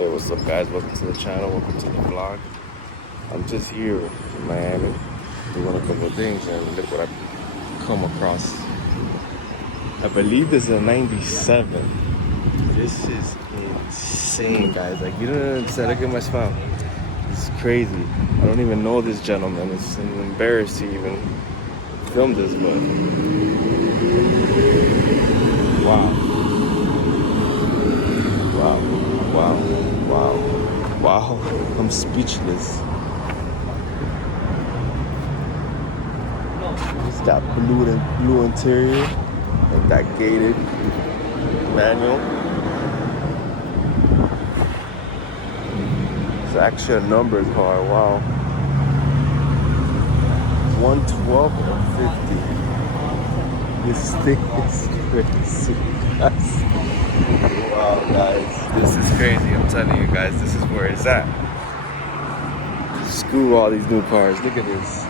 Hey, what's up guys? Welcome to the channel, welcome to the vlog. I'm just here in Miami doing a couple of things and look what I've come across. I believe this is a 97. This is insane guys, like you don't understand, look at my smile. It's crazy. I don't even know this gentleman. It's embarrassed to even film this, but wow. Wow, I'm speechless. It's got blue interior and that gated manual. It's actually a numbered car, wow. 112 or 50. This thing is crazy. Wow, guys, this is crazy. I'm telling you guys, this is where it's at. Screw all these new cars. Look at this.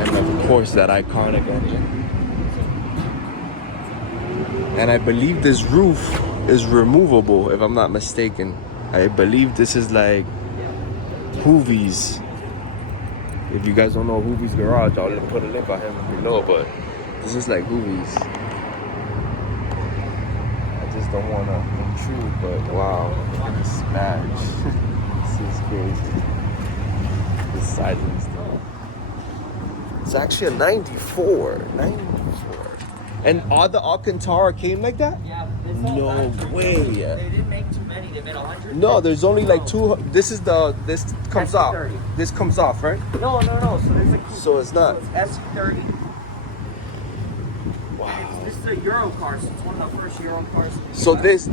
And of course, that iconic engine. And I believe this roof is removable, if I'm not mistaken. I believe this is like Hoovies. If you guys don't know Hoovies Garage, I'll put a link on him below, but this is like Hoovies. I just don't want to intrude, but wow, look at this badge. This is crazy. This sizing stuff. It's actually a 94. And all the Alcantara came like that? Yeah. No way. They didn't make too many. They made 100. No, there's only like two. This comes off. S30. This comes off, right? No. So there's a. So it's not. So it's S30. Wow. This is a Euro car. So it's one of the first Euro cars. So this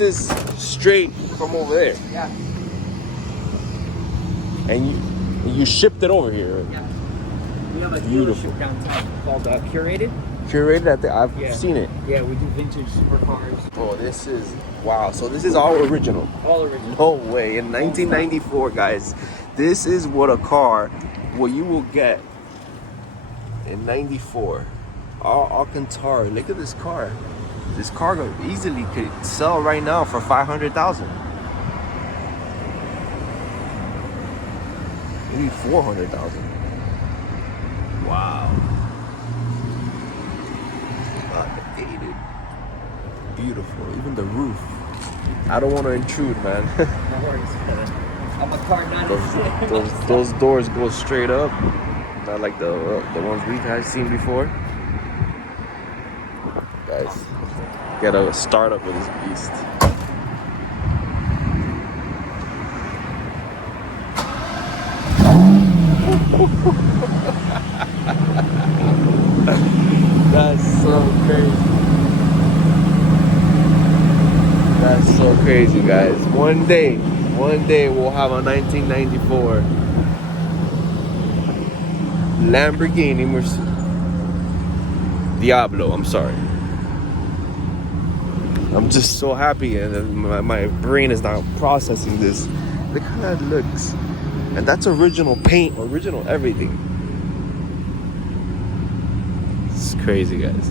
is straight from over there, Yeah. and you shipped it over here. Yeah. We have a Beautiful. dealership downtown called Curated. Curated at the. I've seen it. Yeah, we do vintage supercars. Oh, this is wow. So this is all original. All original. No way. In 1994, guys, this is what you will get in 94. All Alcantara. Look at this car. This car easily could sell right now for 500,000. Maybe 400,000. Wow. Gated. Beautiful. Even the roof. I don't want to intrude, man. No worries. I'm a car 96. those doors go straight up. Not like the ones we have seen before. Guys, get a startup with this beast. That's so crazy. That's so crazy, guys. One day we'll have a 1994 Lamborghini Diablo. I'm sorry. I'm just so happy, and my brain is not processing this. Look how that looks. And that's original paint, original everything. It's crazy, guys.